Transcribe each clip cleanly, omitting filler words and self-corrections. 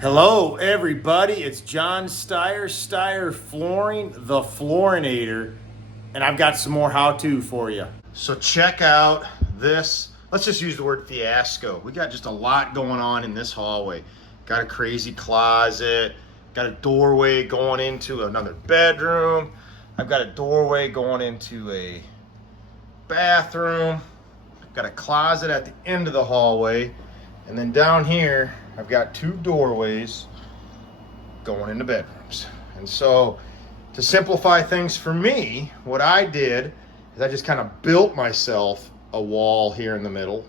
Hello, everybody. It's John Steyer Flooring, the Floorinator, and I've got some more how-to for you. So check out this. Let's just use the word fiasco. We got just a lot going on in this hallway. Got a crazy closet. Got a doorway going into another bedroom. I've got a doorway going into a bathroom. Got a closet at the end of the hallway. And then down here, I've got two doorways going into bedrooms. And so to simplify things for me, what I did is I just kind of built myself a wall here in the middle,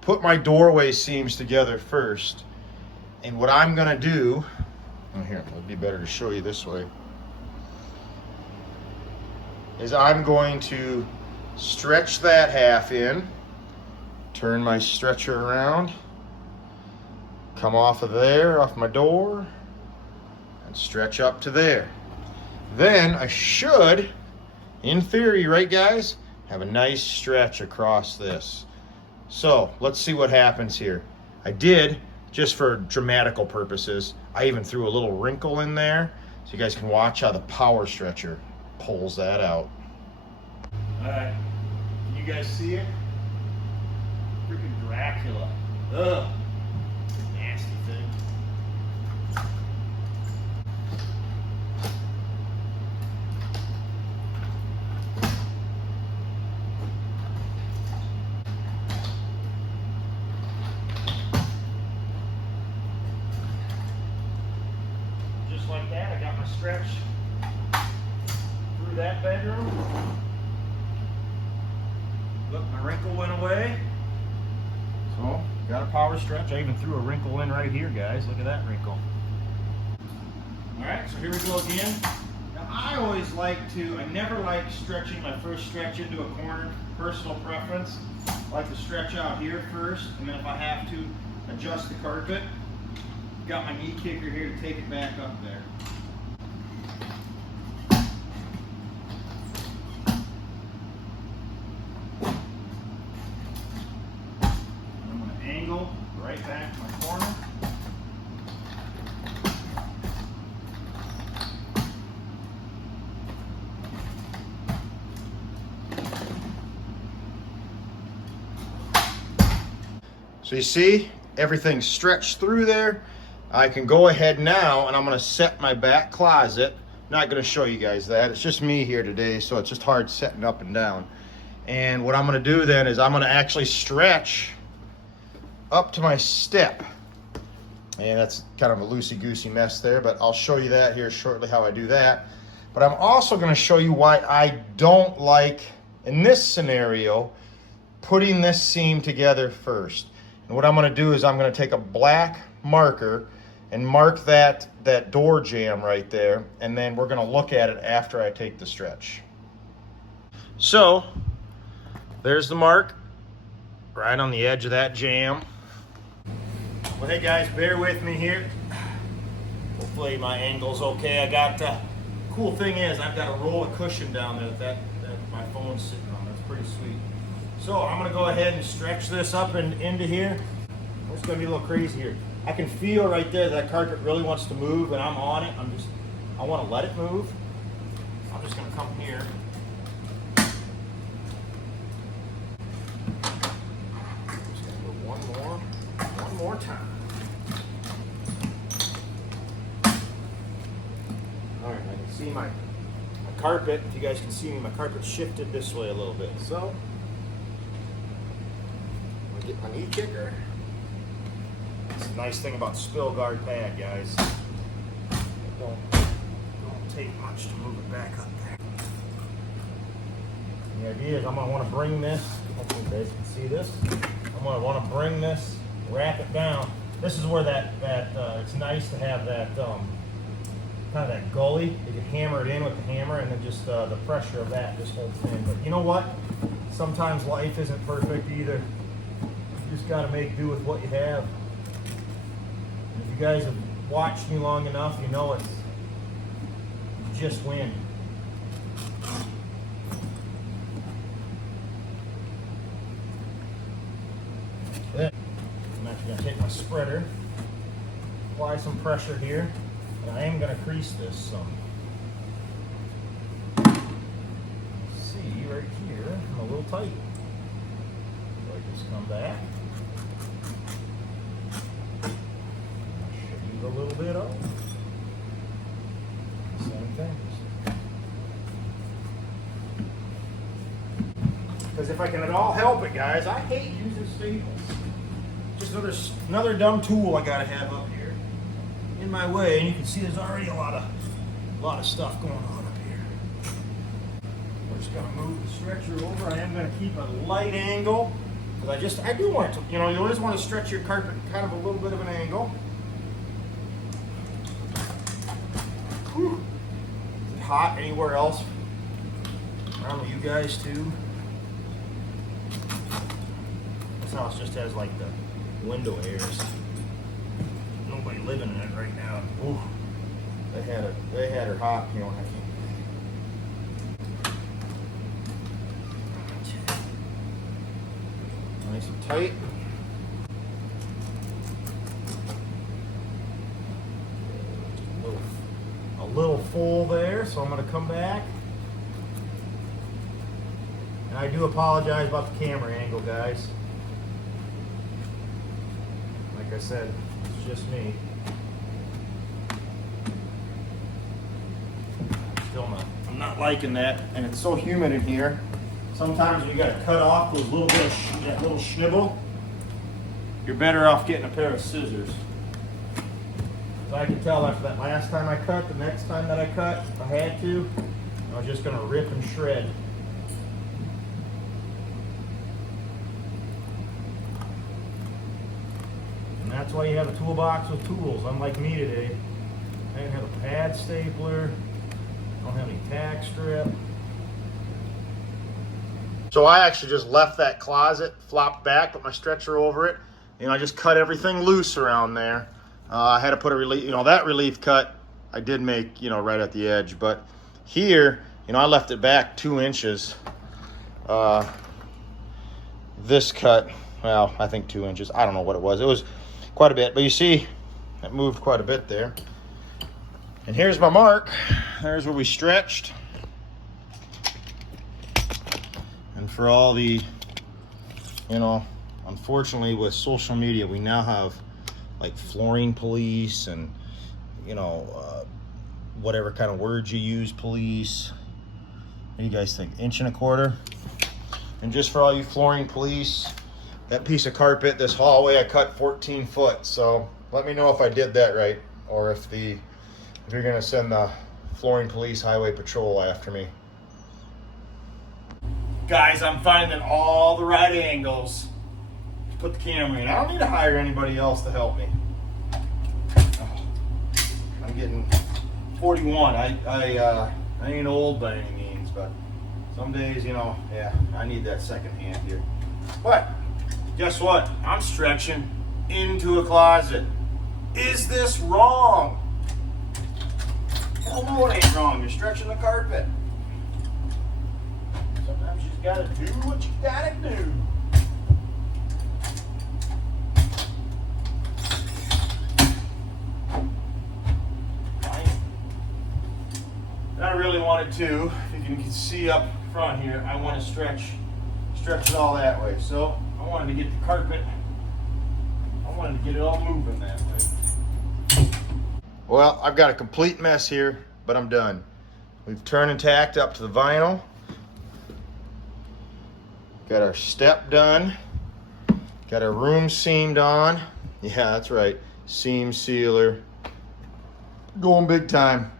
put my doorway seams together first. And what I'm gonna do, here, it would be better to show you this way, is I'm going to stretch that half in, turn my stretcher around, come off of there, off my door, and stretch up to there. Then I should, in theory, right guys, have a nice stretch across this. So let's see what happens here. I did, just for dramatical purposes, I even threw a little wrinkle in there so you guys can watch how the power stretcher pulls that out. All right, can you guys see it? Freaking Dracula. Ugh. Nasty thing. Just like that, I got my stretch through that bedroom. Look, my wrinkle went away. So, got a power stretch. I even threw a wrinkle in right here, guys. Look at that wrinkle. All right, so here we go again. Now, I always like to, I never like stretching my first stretch into a corner, personal preference. I like to stretch out here first, and then if I have to, adjust the carpet. Got my knee kicker here to take it back up there. Right back to my corner. So you see, everything's stretched through there. I can go ahead now and I'm gonna set my back closet. Not gonna show you guys that. It's just me here today, so it's just hard setting up and down. And what I'm gonna do then is I'm gonna actually stretch up to my step. And that's kind of a loosey-goosey mess there, but I'll show you that here shortly how I do that. But I'm also gonna show you why I don't like, in this scenario, putting this seam together first. And what I'm gonna do is I'm gonna take a black marker and mark that door jamb right there, and then we're gonna look at it after I take the stretch. So, there's the mark, right on the edge of that jamb. Well, hey guys, bear with me here. Hopefully my angle's okay. I got, cool thing is I've got a roll of cushion down there that my phone's sitting on. That's pretty sweet. So I'm gonna go ahead and stretch this up and into here. It's gonna be a little crazy here. I can feel right there that carpet really wants to move and I'm on it. I wanna let it move. So I'm just gonna come here. Just gonna do one more time. All right, I can see my carpet. If you guys can see me, my carpet shifted this way a little bit. So, I'm gonna get my knee kicker. That's the nice thing about spill guard pad, guys. It don't take much to move it back up there. And the idea is I'm gonna want to bring this. Hopefully you guys can see this. I'm gonna want to bring this, wrap it down. This is where it's nice to have that kind of that gully. You can hammer it in with the hammer, and then just the pressure of that just holds it in. But you know what? Sometimes life isn't perfect either. You just got to make do with what you have. And if you guys have watched me long enough, you know it's just win. I'm actually going to take my spreader. apply some pressure here, and I am going to crease this some. See right here, I'm a little tight. So I just come back, shave a little bit off. Same thing. Because if I can at all help it, guys, I hate using staples. Just another dumb tool I gotta have up here in my way, and you can see there's already a lot of stuff going on up here. We're just gonna move the stretcher over. I am gonna keep a light angle because I do want to, you know, you always want to stretch your carpet kind of a little bit of an angle. Whew. Is it hot anywhere else around with you guys too? This house just has like the window airs. Nobody living in it right now. Ooh, they had her hot, you know. Nice and tight. A little full there, so I'm going to come back. And I do apologize about the camera angle, guys. Like I said, it's just me. I'm not liking that, and it's so humid in here. Sometimes when you got to cut off those little bit of that little schnibble, you're better off getting a pair of scissors. So I can tell after that last time I cut, the next time that I cut, if I had to, I was just going to rip and shred. And that's why you have a toolbox with tools, unlike me today. I didn't have a pad stapler, don't have any tack strip. So I actually just left that closet, flopped back, put my stretcher over it. You know, I just cut everything loose around there. I had to put a relief, you know, that relief cut I did make, you know, right at the edge. But here, you know, I left it back 2 inches. This cut, well, I think 2 inches. I don't know what it was. It was quite a bit. But you see, it moved quite a bit there. And here's my mark. There's where we stretched. And for all the, you know, unfortunately with social media, we now have like flooring police and, you know, whatever kind of words you use, police. What do you guys think? 1 1/4 inch? And just for all you flooring police, that piece of carpet, this hallway, I cut 14 foot. So let me know if I did that right, or if you're gonna send the flooring police highway patrol after me. Guys, I'm finding all the right angles to put the camera in. I don't need to hire anybody else to help me. Oh, I'm getting 41. I ain't old by any means, but some days, you know, yeah, I need that second hand here. But guess what? I'm stretching into a closet. Is this wrong? Hell no, it ain't wrong. You're stretching the carpet. Sometimes you just gotta do what you gotta do. I really wanted to, if you can see up front here, I want to stretch it all that way. So I wanted to get the carpet, I wanted to get it all moving that way. Well, I've got a complete mess here, but I'm done. We've turned and tacked up to the vinyl. Got our step done. Got our room seamed on. Yeah, that's right. Seam sealer. Going big time.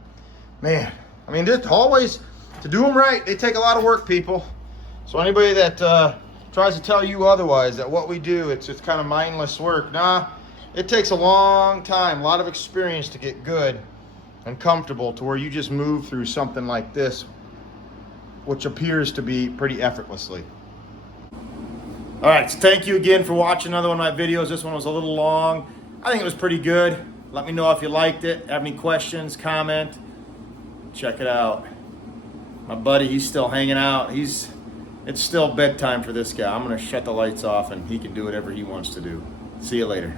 Man, I mean, this hallways, to do them right, they take a lot of work, people. So anybody that tries to tell you otherwise, that what we do, it's kind of mindless work. Nah, it takes a long time, a lot of experience to get good and comfortable to where you just move through something like this, which appears to be pretty effortlessly. All right, so thank you again for watching another one of my videos. This one was a little long. I think it was pretty good. Let me know if you liked it. Have any questions, comment. Check it out. My buddy, he's still hanging out. It's still bedtime for this guy. I'm gonna shut the lights off and he can do whatever he wants to do. See you later.